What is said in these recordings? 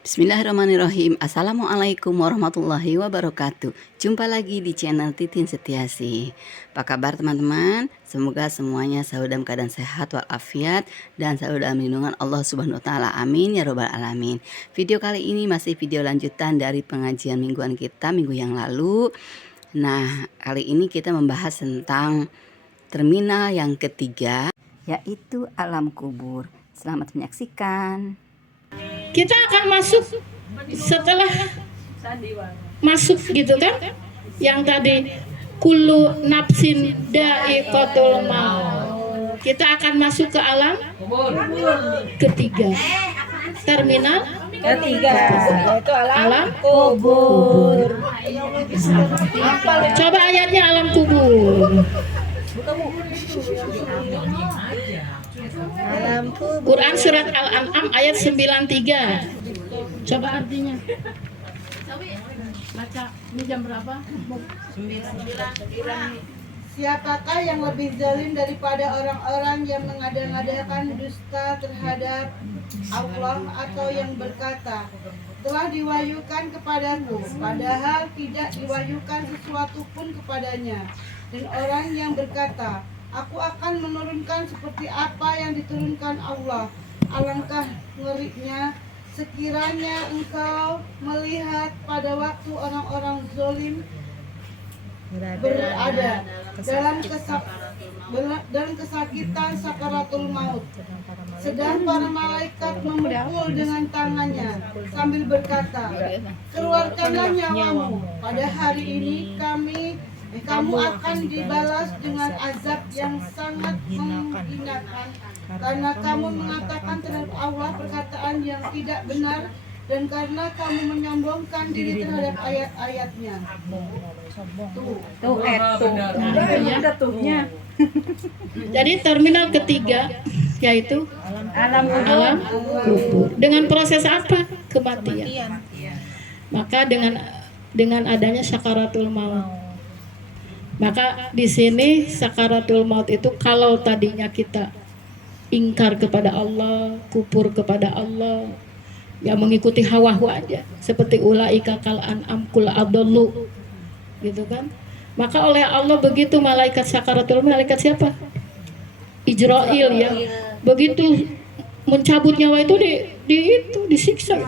Bismillahirrahmanirrahim. Assalamualaikum warahmatullahi wabarakatuh. Jumpa lagi di channel Titin Setiasi. Apa kabar teman-teman? Semoga semuanya selalu dalam keadaan sehat walafiat dan selalu dalam lindungan Allah Subhanahu wa taala. Amin ya robbal alamin. Video kali ini masih video lanjutan dari pengajian mingguan kita minggu yang lalu. Nah, kali ini kita membahas tentang terminal yang ketiga, yaitu alam kubur. Selamat menyaksikan. Kita akan masuk setelah masuk gitu kan, yang tadi kullu nafsin da'iqatul maut. Kita akan masuk ke alam ketiga, terminal ketiga, yaitu alam kubur. Coba ayatnya alam kubur. alam kubur. Quran surat Al-An'am ayat 93. Coba artinya. Baca, ini jam berapa? 9. Siapakah yang lebih zalim daripada orang-orang yang mengada-ngadakan dusta terhadap Allah atau yang berkata, telah diwahyukan kepadaku, padahal tidak diwahyukan sesuatu pun kepadanya. Dan orang yang berkata, aku akan menurunkan seperti apa yang diturunkan Allah. Alangkah ngerinya sekiranya engkau melihat pada waktu orang-orang zalim berada dalam kesakitan sakaratul maut, sedang para malaikat memukul dengan tangannya sambil berkata, keluarkanlah nyawamu, pada hari ini kamu akan dibalas dengan azab yang sangat menghinakan, karena kamu mengatakan terhadap Allah perkataan yang tidak benar, dan karena kamu menyombongkan diri terhadap ayat-ayatnya. Jadi terminal ketiga yaitu alam kubur. Dengan proses apa? Kematian. Maka dengan adanya sakaratul maut. Maka di sini sakaratul maut itu kalau tadinya kita ingkar kepada Allah, kufur kepada Allah, ya mengikuti hawa aja, seperti ulaika kal an'am kul adallu, gitu kan. Maka oleh Allah begitu malaikat sakaratul maut, malaikat siapa? Ijrail ya. Begitu mencabut nyawa itu disiksa,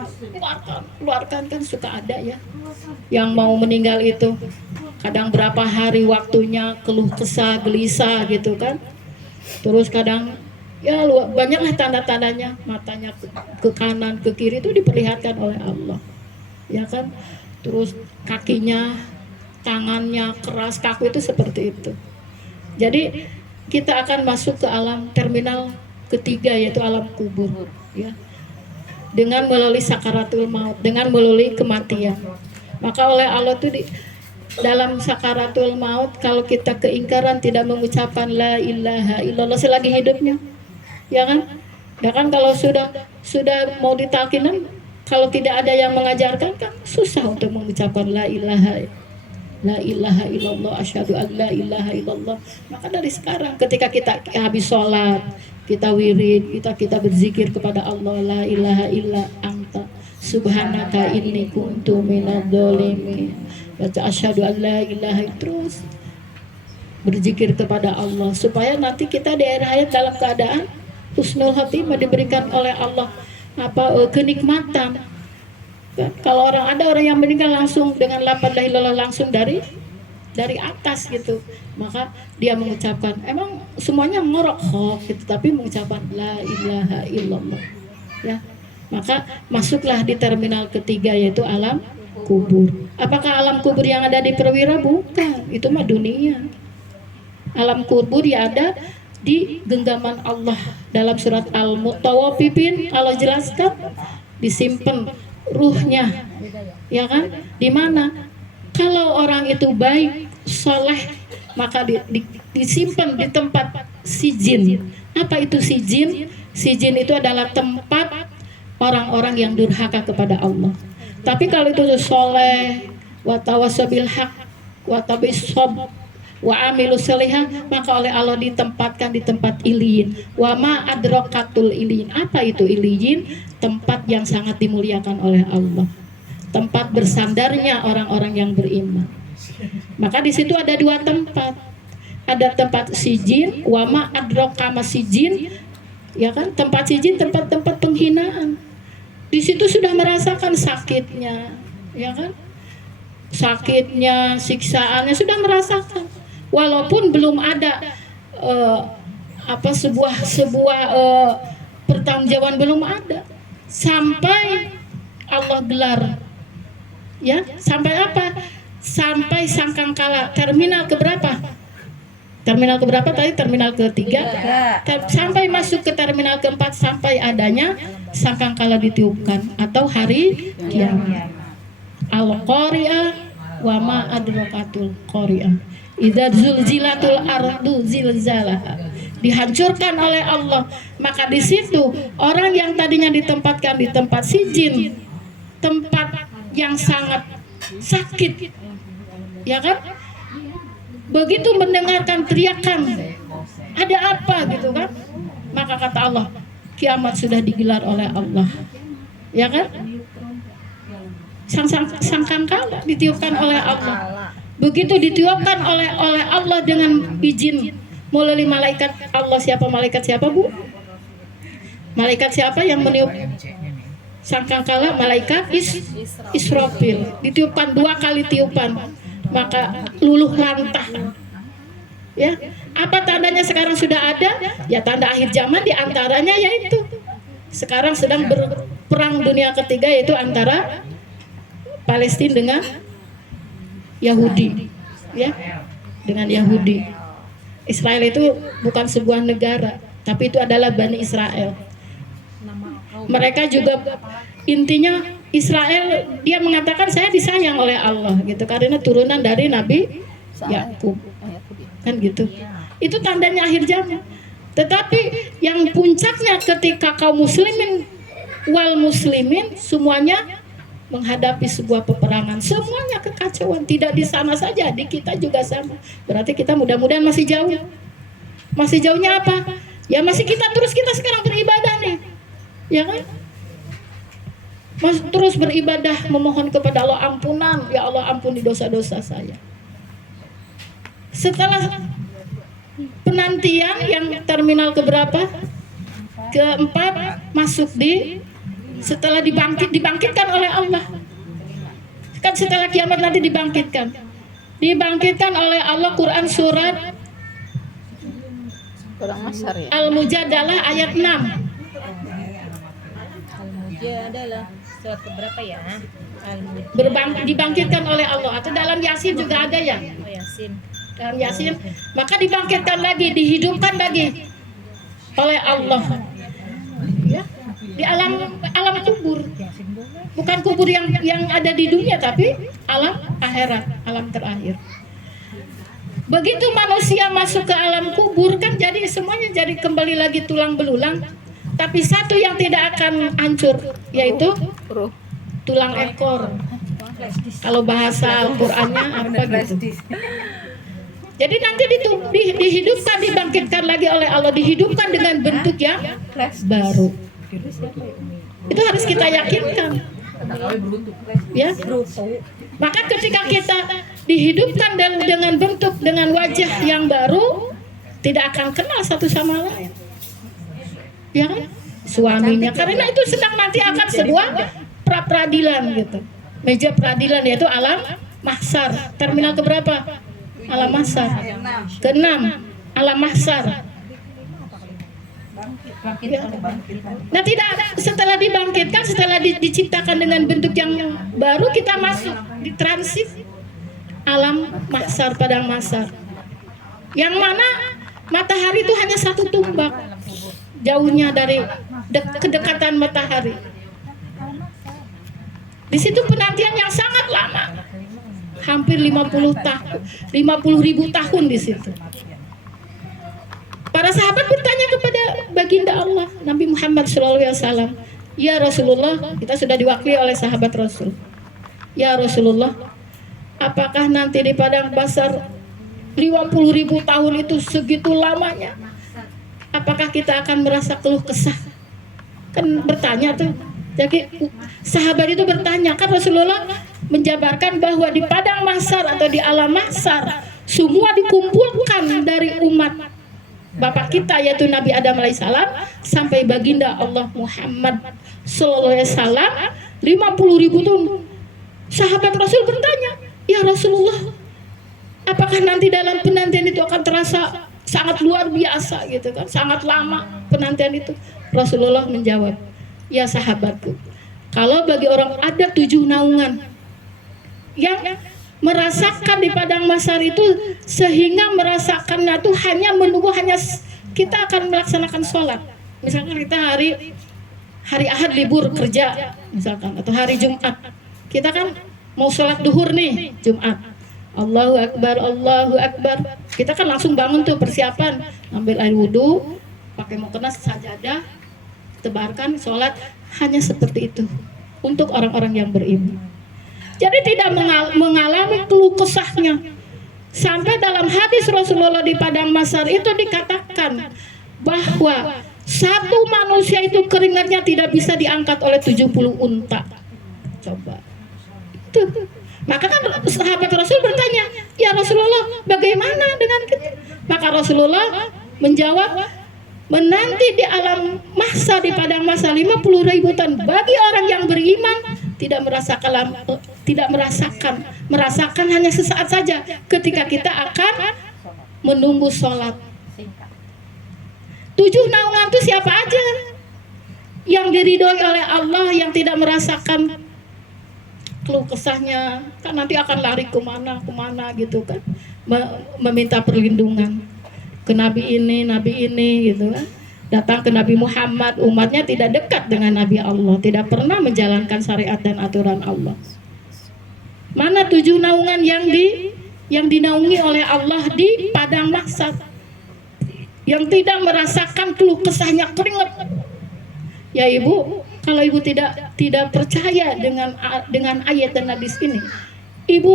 keluarkan kan suka ada ya yang mau meninggal itu. Kadang berapa hari waktunya keluh kesah gelisah gitu kan. Terus kadang ya banyaklah tanda-tandanya, matanya ke kanan ke kiri itu diperlihatkan oleh Allah ya kan. Terus kakinya, tangannya keras kaku, itu seperti itu. Jadi kita akan masuk ke alam terminal ketiga, yaitu alam kubur ya, dengan melalui sakaratul maut, dengan melalui kematian. Maka oleh Allah itu dalam sakaratul maut, kalau kita keingkaran tidak mengucapkan la ilaha illallah selagi hidupnya, ya kan? Ya kan, kalau sudah mau ditalkinan, kalau tidak ada yang mengajarkan kan susah untuk mengucapkan la ilaha illallah, asyhadu an la ilaha illallah. Maka dari sekarang ketika kita habis sholat, kita wirid, kita berzikir kepada Allah, la ilaha illa anta subhanaka inni kuntu minadz dzalimin. Baca asyhadu an la ilaha, terus berzikir kepada Allah supaya nanti kita di akhir hayat dalam keadaan husnul khotimah, diberikan oleh Allah kenikmatan. Kalau ada orang yang meninggal langsung dengan la ilaha illallah, langsung dari atas gitu, maka dia mengucapkan, emang semuanya ngorok gitu, tapi mengucapkan la ilaha illallah ya. Maka masuklah di terminal ketiga, yaitu alam kubur. Apakah alam kubur yang ada di Perwira? Bukan, itu mah dunia. Alam kubur ya ada di genggaman Allah. Dalam surat Al-Mutawaffifin Allah jelaskan, disimpan ruhnya ya kan. Di mana? Kalau orang itu baik, soleh, maka disimpan di tempat sijin. Apa itu sijin? Sijin itu adalah tempat orang-orang yang durhaka kepada Allah. Tapi kalau itu soleh, watawasabil haq, watabisob, wa amilu solihah, maka oleh Allah ditempatkan di tempat iliyin. Wa ma adrokatul iliyin. Apa itu iliyin? Tempat yang sangat dimuliakan oleh Allah, tempat bersandarnya orang-orang yang beriman. Maka di situ ada dua tempat, ada tempat sijin, wa ma adrokama sijin, ya kan, tempat sijin, tempat-tempat penghinaan. Di situ sudah merasakan sakitnya, ya kan, sakitnya, siksaannya sudah merasakan, walaupun belum ada sebuah pertanggungjawaban, belum ada, sampai Allah gelar, ya, sampai apa? Sampai sangkangkala terminal keberapa? Terminal keberapa tadi? Terminal ketiga. Sampai masuk ke terminal keempat, sampai adanya sangkangkala ditiupkan atau hari kiamat. Al-Qari'ah wa ma adrakatul Qari'ah. Idza zulzilatul ardu zilzalaha. Dihancurkan oleh Allah. Maka di situ orang yang tadinya ditempatkan di tempat sijin, tempat yang sangat sakit, ya kan? Begitu mendengarkan teriakan, ada apa gitu kan? Maka kata Allah, kiamat sudah digelar oleh Allah, ya kan? Sangkangkala ditiupkan oleh Allah. Begitu ditiupkan oleh Allah dengan izin melalui malaikat Allah. Siapa malaikat siapa, Bu? Malaikat siapa yang meniup sangkangkala? Malaikat Israfil. Ditiupkan 2 kali tiupan, maka luluh lantah. Ya, apa tandanya sekarang sudah ada? Ya, tanda akhir zaman diantaranya yaitu sekarang sedang berperang dunia ketiga, yaitu antara Palestina dengan Yahudi, ya, dengan Yahudi. Israel itu bukan sebuah negara, tapi itu adalah Bani Israel. Mereka juga intinya Israel, dia mengatakan saya disayang oleh Allah gitu, karena turunan dari Nabi Yakub, kan gitu. Itu tandanya akhir zaman. Tetapi yang puncaknya ketika kaum muslimin wal muslimin semuanya menghadapi sebuah peperangan, semuanya kekacauan. Tidak di sana saja, di kita juga sama. Berarti kita mudah-mudahan masih jauh. Masih jauhnya apa? Ya masih kita sekarang beribadah nih, ya kan? Terus beribadah, memohon kepada Allah ampunan. Ya Allah, ampuni dosa-dosa saya. Setelah penantian yang terminal keberapa? Keempat, masuk di, setelah dibangkitkan oleh Allah. Kan setelah kiamat nanti dibangkitkan oleh Allah. Quran surat Al-Mujadalah ayat 6. Al-Mujadalah surat keberapa ya? Dibangkitkan oleh Allah, atau dalam Yasin juga ada ya? Oh, Yasin. Dalam Yasin, maka dibangkitkan lagi, dihidupkan lagi oleh Allah, ya, di alam kubur. Bukan kubur yang ada di dunia, tapi alam akhirat, alam terakhir. Begitu manusia masuk ke alam kubur, kan jadi semuanya jadi kembali lagi tulang belulang. Tapi satu yang tidak akan hancur, yaitu tulang ekor. Kalau bahasa Al-Qur'annya apa gitu. Jadi nanti dihidupkan, dibangkitkan lagi oleh Allah, dihidupkan dengan bentuk yang baru. Itu harus kita yakinkan, ya. Maka ketika kita dihidupkan dengan bentuk, dengan wajah yang baru, tidak akan kenal satu sama lain, ya kan? Suaminya, karena itu sedang nanti akan sebuah pra-peradilan gitu, meja peradilan, yaitu alam mahsyar. Terminal keberapa? Alam mahsyar. Ke-6, alam mahsyar. Ya. Nah, tidak, setelah dibangkitkan, setelah diciptakan dengan bentuk yang baru, kita masuk di transit alam mahsyar, padang mahsyar, yang mana matahari itu hanya 1 tumbak jauhnya dari kedekatan matahari. Di situ penantian yang sangat lama, hampir 50 tahun, 50.000 tahun di situ. Para sahabat bertanya kepada baginda Allah Nabi Muhammad SAW, ya Rasulullah, kita sudah diwakili oleh sahabat Rasul. Ya Rasulullah, apakah nanti di padang mahsyar 50.000 tahun itu segitu lamanya. Apakah kita akan merasa keluh kesah? Kan bertanya tuh. Jadi sahabat itu bertanya, kan Rasulullah menjabarkan bahwa di padang mahsyar atau di alam mahsyar semua dikumpulkan dari umat Bapak kita yaitu Nabi Adam alaihissalam sampai baginda Allah Muhammad sallallahu alaihi wasallam 50.000 tahun. Sahabat Rasul bertanya, ya Rasulullah, apakah nanti dalam penantian itu akan terasa sangat luar biasa gitu kan, sangat lama penantian itu? Rasulullah menjawab, ya sahabatku, kalau bagi orang ada 7 naungan yang merasakan di padang mahsyar itu sehingga merasakannya itu hanya menunggu, hanya kita akan melaksanakan sholat. Misalkan kita hari Ahad libur kerja misalkan, atau hari Jumat kita kan mau sholat duhur nih Jumat, Allahu Akbar, Allahu Akbar, kita kan langsung bangun tuh persiapan, ambil air wudhu, pakai mukena sajadah, tebarkan sholat. Hanya seperti itu untuk orang-orang yang beriman. Jadi tidak mengalami keluh kesahnya. Sampai dalam hadis Rasulullah di padang mahsyar itu dikatakan bahwa satu manusia itu keringatnya tidak bisa diangkat oleh 70 unta. Coba. Tuh. Maka kan sahabat Rasul bertanya, ya Rasulullah, bagaimana dengan kita? Maka Rasulullah menjawab, menanti di alam mahsyar, di padang mahsyar 50.000 tahun bagi orang yang beriman tidak merasakan hanya sesaat saja ketika kita akan menunggu sholat. 7 naungan itu siapa aja yang diridhoi oleh Allah, yang tidak merasakan keluh kesahnya, kan nanti akan lari kemana gitu kan, meminta perlindungan ke nabi ini gitu kan. Datang ke Nabi Muhammad, umatnya tidak dekat dengan Nabi Allah, tidak pernah menjalankan syariat dan aturan Allah. Mana 7 naungan yang dinaungi oleh Allah di padang mahsyar, yang tidak merasakan keluh kesahnya keringat. Ya Ibu, kalau Ibu tidak percaya dengan ayat dan hadis ini, Ibu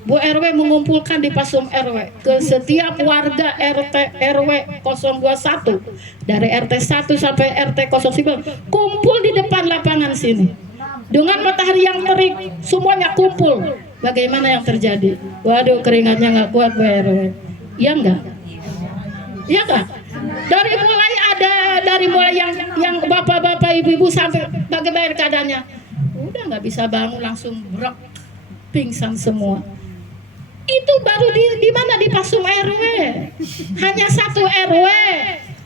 Bu RW mengumpulkan di Pasum RW ke setiap warga RT RW 021 dari RT 1 sampai RT 09 kumpul di depan lapangan sini dengan matahari yang terik, semuanya kumpul. Bagaimana yang terjadi? Waduh, keringatnya nggak kuat Bu RW. Iya enggak? Iya enggak? Dari mulai yang bapak-bapak ibu-ibu sampai bagaimana keadaannya? Udah nggak bisa bangun, langsung brok, pingsan semua. Itu baru di mana, di Pasum RW. Hanya 1 RW.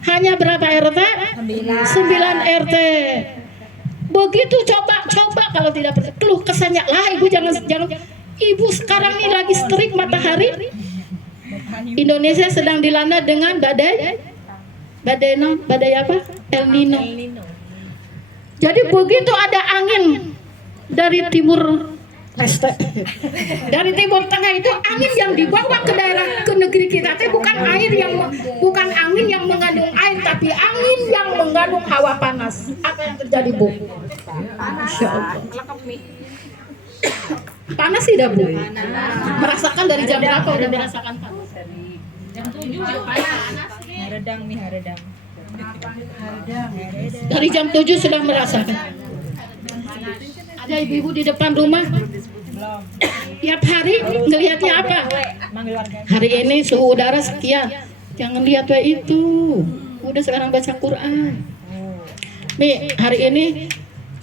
Hanya berapa RT? 9 RT. Begitu coba kalau tidak percaya, keluh kesahnya lah Ibu, jangan Ibu sekarang ini lagi terik matahari. Indonesia sedang dilanda dengan badai apa? El Nino. Jadi begitu ada angin dari timur dari timur tengah, itu angin yang dibawa ke negeri kita itu bukan angin yang mengandung air, tapi angin yang mengandung hawa panas. Apa yang terjadi Bu? Masya Allah. Panas tidak Bu? Merasakan dari jam berapa udah merasakan panas? Jam 7 panas. Haredang. Dari jam 7 sudah merasakan. Ada ibu-ibu di depan rumah tiap hari ngelihatnya apa? Hari ini suhu udara sekian, jangan lihat itu, udah sekarang baca Quran. Nih hari ini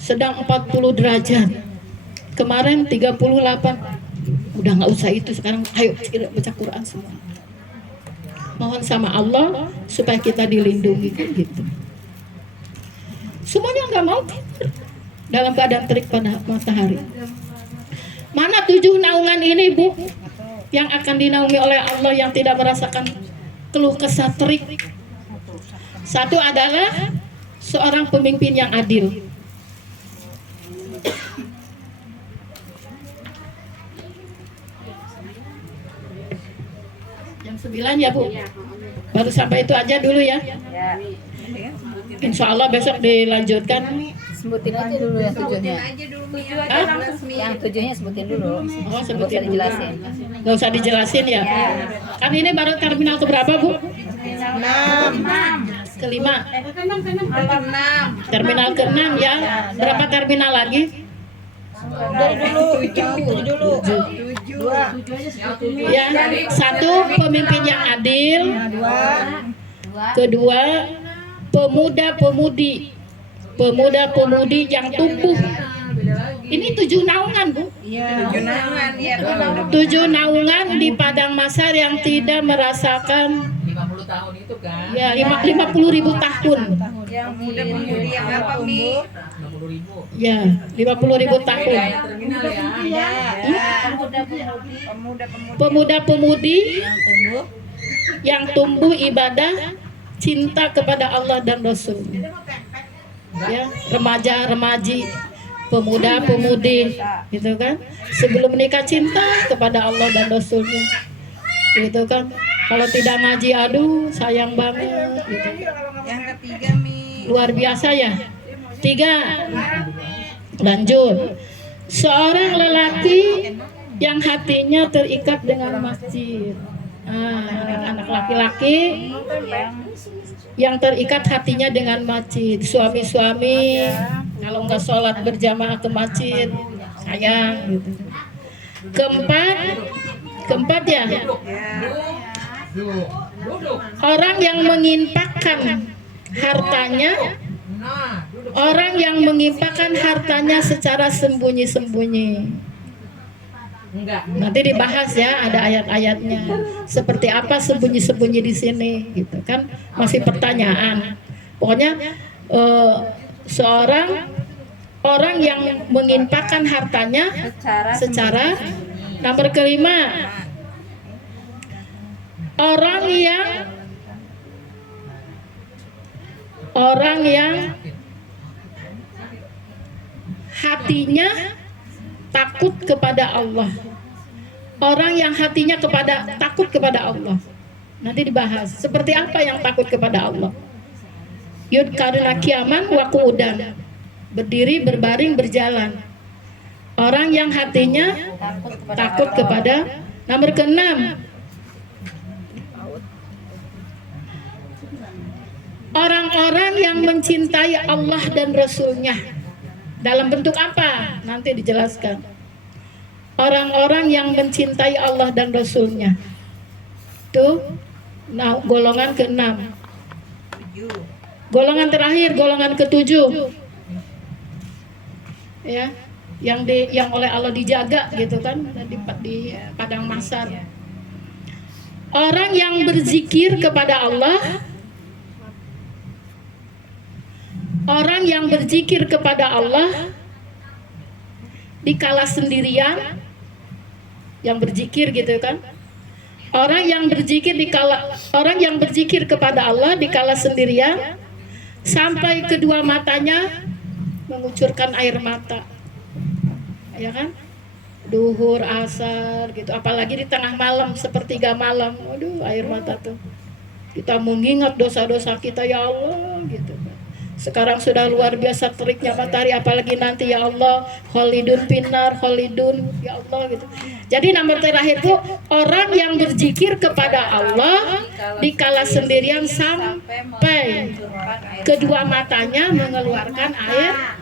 sedang 40 derajat, kemarin 38, udah nggak usah itu, sekarang ayo baca Quran semua. Mohon sama Allah supaya kita dilindungi gitu. Semuanya nggak mau tidur dalam keadaan terik pada matahari. Mana 7 naungan ini Bu yang akan dinaungi oleh Allah yang tidak merasakan keluh kesah terik? Satu adalah seorang pemimpin yang adil. Jam 9 ya Bu. Baru sampai itu aja dulu ya. Insya Allah besok dilanjutkan. Sebutin aja dulu ya tujuannya. Yang tujuhnya sebutin dulu. Oh, Nggak sebutin usah dulu. dijelasin. Nggak usah dijelasin ya. Kan ini baru terminal keberapa, Bu? 6. Kelima. Ke-6. Terminal ke-6 ya. Berapa terminal lagi? Tujuh dulu. Ya, satu pemimpin yang adil. Kedua, pemuda-pemudi yang tumbuh. Ini 7 naungan, Bu. 7 naungan di padang mahsyar yang tidak merasakan 50 tahun itu kan. ya 50.000 tahun. Yang muda-mudi yang apa, Mi? 60.000. Ya, 50.000 tahun. Terminal ya. Pemuda-pemudi yang tumbuh ibadah cinta kepada Allah dan Rasul. Ya, remaja-remaji, pemuda-pemudi, gitu kan? Sebelum menikah cinta kepada Allah dan Rasulnya, gitu kan? Kalau tidak ngaji, aduh sayang banget. Gitu. Yang ketiga, Mi. Luar biasa ya. 3. Lanjut. Seorang lelaki yang hatinya terikat dengan masjid. Anak laki-laki yang terikat hatinya dengan masjid. Suami-suami kalau nggak sholat berjamaah ke masjid, sayang. Gitu. Keempat ya. Orang yang menginfakkan hartanya, orang yang menginfakkan hartanya secara sembunyi-sembunyi. Nanti dibahas ya, ada ayat-ayatnya. Seperti apa sembunyi-sembunyi di sini, gitu kan? Masih pertanyaan. Pokoknya seorang orang yang menginfakkan hartanya secara. Nomor kelima, orang yang hatinya takut kepada Allah. Orang yang hatinya takut kepada Allah. Nanti dibahas seperti apa yang takut kepada Allah. Yud karena kiaman waku udan, berdiri, berbaring, berjalan. Orang yang hatinya takut kepada. Nomor ke-6, orang-orang yang mencintai Allah dan Rasulnya. Dalam bentuk apa? Nanti dijelaskan. Orang-orang yang mencintai Allah dan Rasulnya. Tuh, nah, golongan ke-6. Golongan terakhir, golongan ke-7. Ya, yang oleh Allah dijaga gitu kan di padang mahsyar. Orang yang berzikir kepada Allah. Orang yang berzikir kepada Allah dikala sendirian, yang berzikir gitu kan. Orang yang berzikir kepada Allah dikala sendirian sampai kedua matanya mengucurkan air mata. Ya kan? Duhur, asar gitu, apalagi di tengah malam, sepertiga malam. Aduh, air mata tuh. Kita mengingat dosa-dosa kita, ya Allah gitu. Sekarang sudah luar biasa teriknya matahari, apalagi nanti ya Allah, kholidun pinar, kholidun ya Allah gitu. Jadi nomor terakhir itu orang yang berzikir kepada Allah dikala sendirian sampai kedua matanya mengeluarkan air.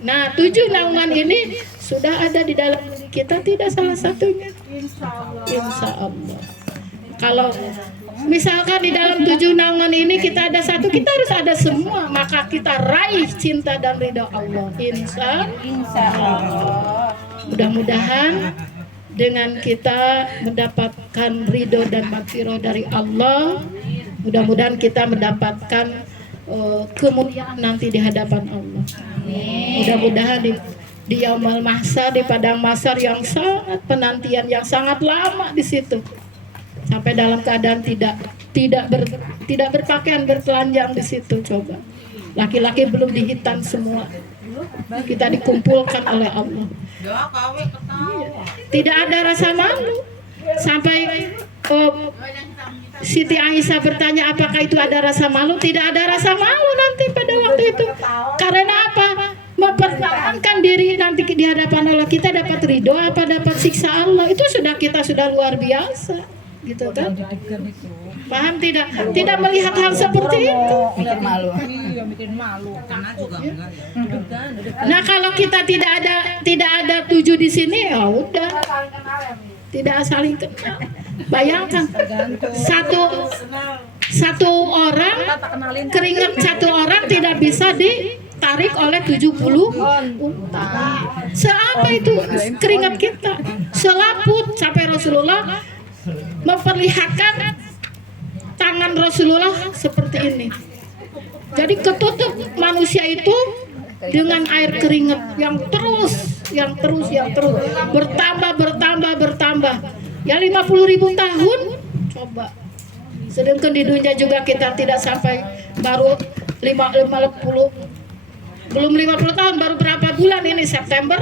Nah, 7 naungan ini sudah ada di dalam diri kita, tidak salah satunya. Insya Allah. Kalau misalkan di dalam 7 naungan ini kita ada satu, kita harus ada semua, maka kita raih cinta dan ridha Allah. Insya Allah. Mudah-mudahan dengan kita mendapatkan ridho dan maghfirah dari Allah, mudah-mudahan kita mendapatkan kemuliaan nanti di hadapan Allah. Mudah-mudahan di yaumul mahsyar, di padang mahsyar yang sangat penantian, yang sangat lama di situ, sampai dalam keadaan tidak berpakaian, bertelanjang di situ. Coba, laki-laki belum dihitan semua, kita dikumpulkan oleh Allah. Tidak ada rasa malu. Sampai Siti Aisyah bertanya, apakah itu ada rasa malu? Tidak ada rasa malu nanti pada waktu itu. Karena apa? mempertahankan diri nanti di hadapan Allah, kita dapat ridho apa dapat siksa Allah, itu kita sudah luar biasa, gitu kan? Paham tidak? Tidak melihat hal seperti itu. Bikin malu. Nah, kalau kita tidak ada 7 di sini, ya udah, tidak saling kenal. Bayangkan satu orang keringat satu orang tidak bisa ditarik oleh 70 unta. Seapa itu keringat kita? Selaput, sampai Rasulullah memperlihatkan tangan Rasulullah seperti ini. Jadi ketutup manusia itu dengan air keringat yang terus bertambah. Ya 50.000 tahun coba. Sedangkan di dunia juga kita tidak sampai baru 50 belum 50 tahun, baru berapa bulan ini, September,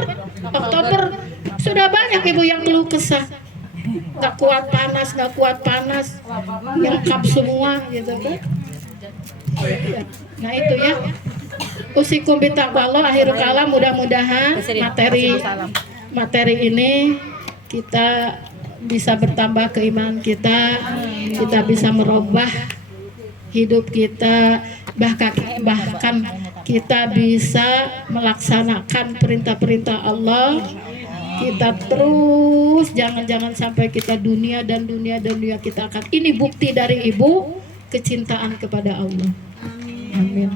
Oktober, sudah banyak ibu yang keluh kesah. Nggak kuat panas, lengkap semua gitu kan. Nah itu ya. Usikum bitaqwallah, akhirul kalam, mudah-mudahan materi ini kita bisa bertambah keimanan kita bisa merubah hidup kita, bahkan kita bisa melaksanakan perintah-perintah Allah. Kita terus jangan sampai kita dunia kita akan. Ini bukti dari ibu kecintaan kepada Allah. Amin.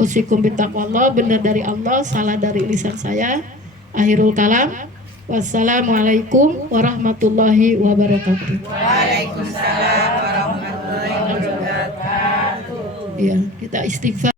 Usikum bitaqwallah, benar dari Allah, salah dari lisan saya. Akhirul kalam. Wassalamualaikum warahmatullahi wabarakatuh. Waalaikumsalam warahmatullahi wabarakatuh. Ya, kita istighfar.